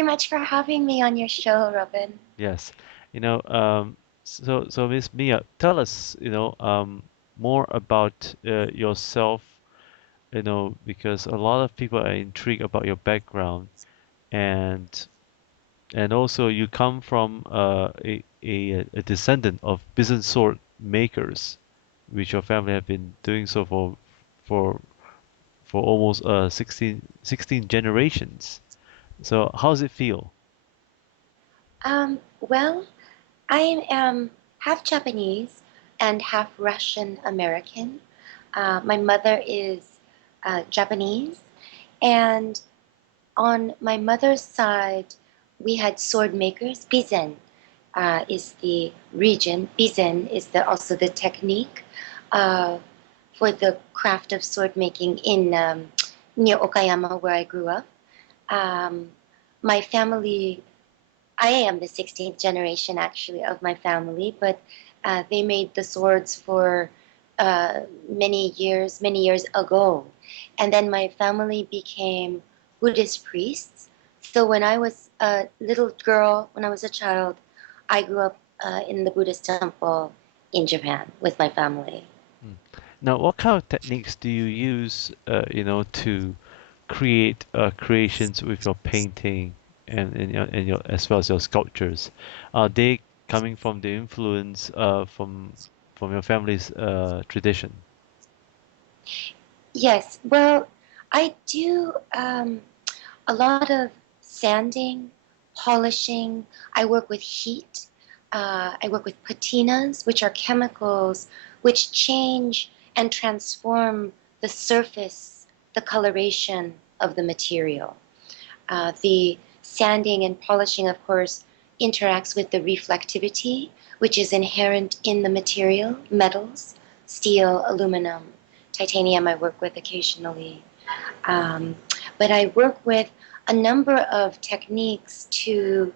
very much for having me on your show, Robin. Yes. You know, so Miss Mia, tell us, more about yourself, because a lot of people are intrigued about your background and also you come from a descendant of business sword makers, which your family have been doing so for for almost 16 generations. So how's it feel? Well, I am half Japanese and half Russian American. My mother is Japanese, and on my mother's side, we had sword makers. Bizen is the region. Bizen is also the technique uh, for the craft of sword making in near Okayama, where I grew up. Um, my family, I am the 16th generation actually of my family, but they made the swords for many years ago. And then my family became Buddhist priests. So when I was a little girl, when I was a child, I grew up in the Buddhist temple in Japan with my family. Mm. Now, what kind of techniques do you use, to create creations with your painting and your as well as your sculptures? Are they coming from the influence from your family's tradition? Yes, well, I do a lot of sanding, polishing. I work with heat. I work with patinas, which are chemicals which change and transform the surface, the coloration of the material. The sanding and polishing, of course, interacts with the reflectivity, which is inherent in the material, metals, steel, aluminum, titanium, I work with occasionally. Um, but I work with a number of techniques to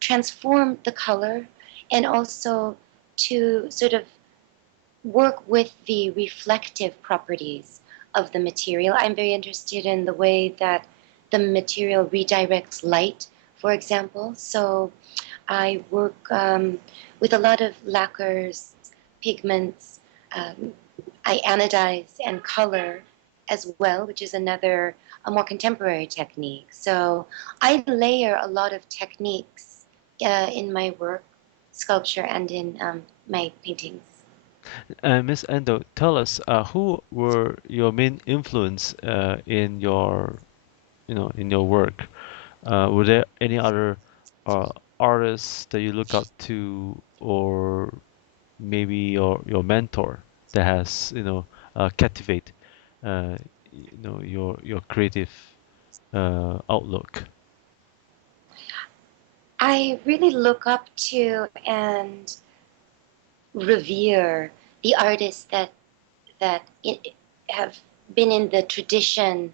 transform the color and also to sort of work with the reflective properties of the material. I'm very interested in the way that the material redirects light, for example. So I work with a lot of lacquers, pigments. Um, I anodize and color as well, which is another, a more contemporary technique. So I layer a lot of techniques in my work, sculpture, and in my paintings. Miss Endo, tell us who were your main influence in your work. Were there any other uh, artists that you look up to, or maybe your mentor that has captivate your creative outlook? I really look up to and revere the artists that have been in the tradition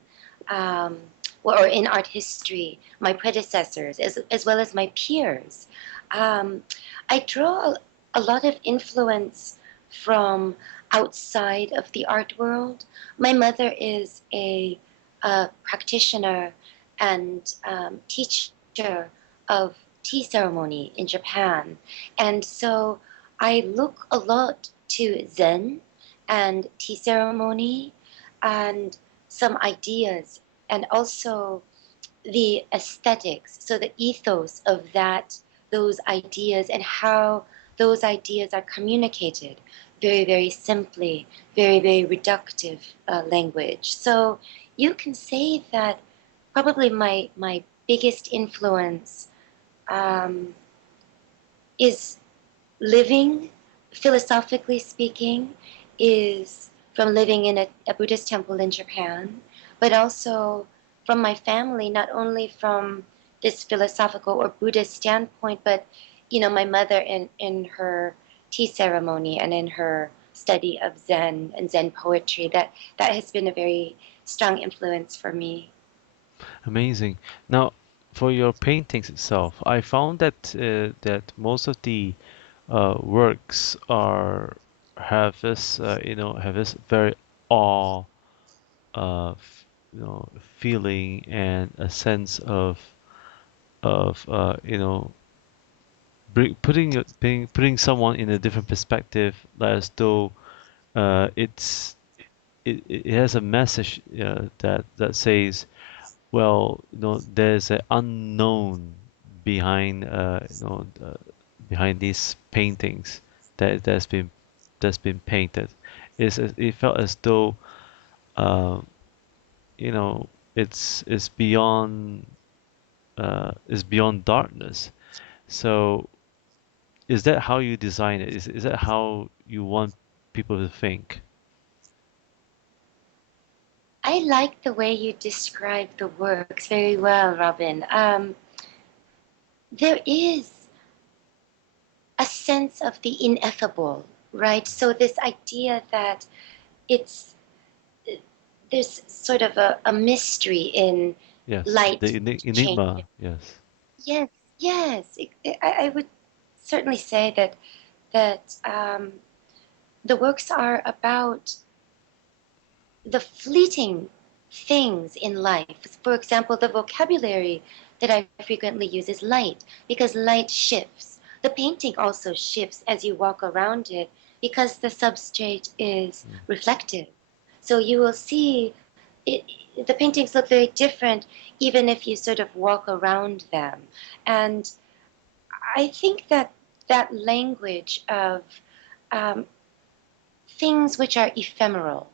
um, or in art history, my predecessors, as well as my peers. Um, I draw a lot of influence from outside of the art world. My mother is a practitioner and teacher of tea ceremony in Japan. And so I look a lot to Zen and tea ceremony and some ideas and also the aesthetics, so the ethos of those ideas and how those ideas are communicated very, very simply, very, very reductive language. So you can say that probably my biggest influence um, is living, philosophically speaking, is from living in a Buddhist temple in Japan, but also from my family, not only from this philosophical or Buddhist standpoint, but my mother in her tea ceremony and in her study of Zen and Zen poetry, that has been a very strong influence for me. Amazing. Now, for your paintings itself, I found that most of the works are have this very awe feeling and a sense of of putting someone in a different perspective, like as though it's it has a message that says, well, there's an unknown behind behind these paintings that's been painted. It felt as though uh, you know it's beyond darkness. So is that how you design it? Is that how you want people to think? I like the way you describe the works very well, Robin. There is a sense of the ineffable, right? So this idea that it's there's sort of a mystery in Yes, light the changing. enigma. Yes. Yes, yes. I would certainly say that the works are about the fleeting things in life. For example, the vocabulary that I frequently use is light because light shifts. The painting also shifts as you walk around it because the substrate is Mm. reflective. So you will see it, the paintings look very different even if you sort of walk around them. And I think that that language of um, things which are ephemeral,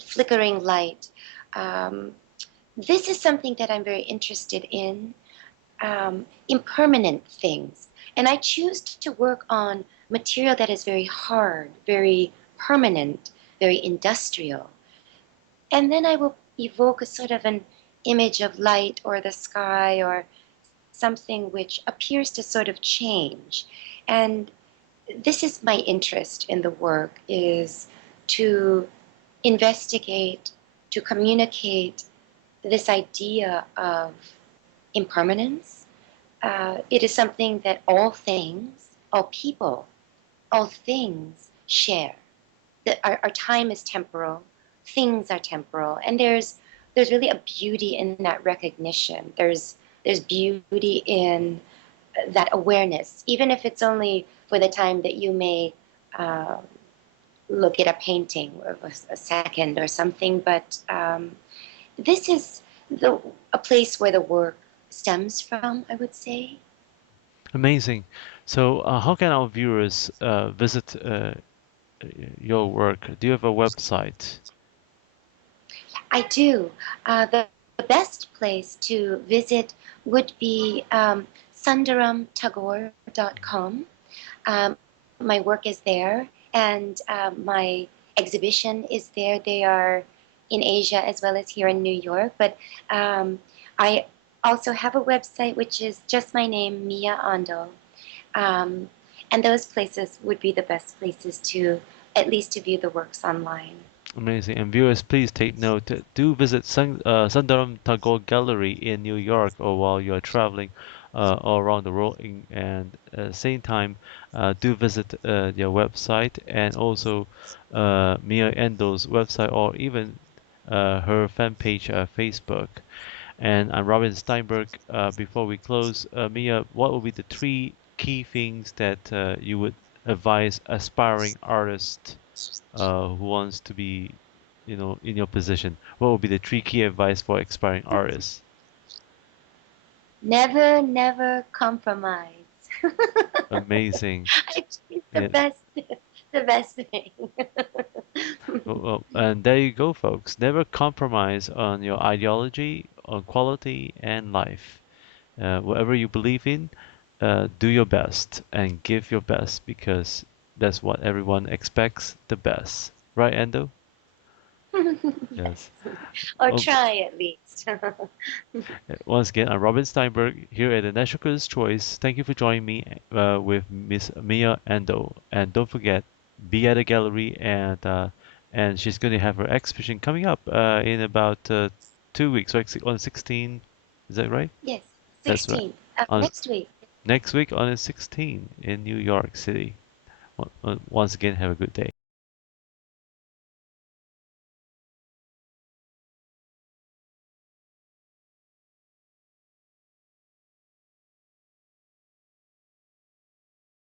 flickering light. Um, this is something that I'm very interested in, impermanent things. And I choose to work on material that is very hard, very permanent, very industrial. And then I will evoke a sort of an image of light or the sky or something which appears to sort of change. And this is my interest in the work is to investigate, to communicate this idea of impermanence. It is something that all things, all people, all things share. That our time is temporal, things are temporal, and there's really a beauty in that recognition. There's beauty in that awareness, even if it's only for the time that you may uh, look at a painting or a second or something. But this is a place where the work stems from, I would say. Amazing. So, how can our viewers visit your work? Do you have a website? I do. The best place to visit would be sundaramtagore.com. My work is there, and my exhibition is there. They are in Asia as well as here in New York. But I also have a website which is just my name, Miya Ando. Um, and those places would be the best places to at least to view the works online. Amazing. And viewers, please take note. Do visit Sundaram Tagore Gallery in New York or while you are traveling all around the world. And at the same time, do visit their website and also Mia Endo's website or even her fan page, Facebook. And I'm Robin Steinberg. Before we close, Mia, what would be the three key things that you would advise aspiring artists who wants to be, in your position? What would be the three key advice for aspiring artists? Never, never compromise. Amazing. I think Yeah. the best thing. Well, and there you go, folks. Never compromise on your ideology, on quality, and life. Whatever you believe in, do your best and give your best because that's what everyone expects the best. Right, Endo? Yes. Yes, or Oh, try at least. once again, I'm Robin Steinberg here at the National Critics' Choice. Thank you for joining me with Miss Miya Ando. And don't forget, be at the gallery and she's going to have her exhibition coming up in about 2 weeks, right? On the 16th, is that right? Yes, That's right. 16. On Next week. next week on the 16th in New York City. Once again, have a good day.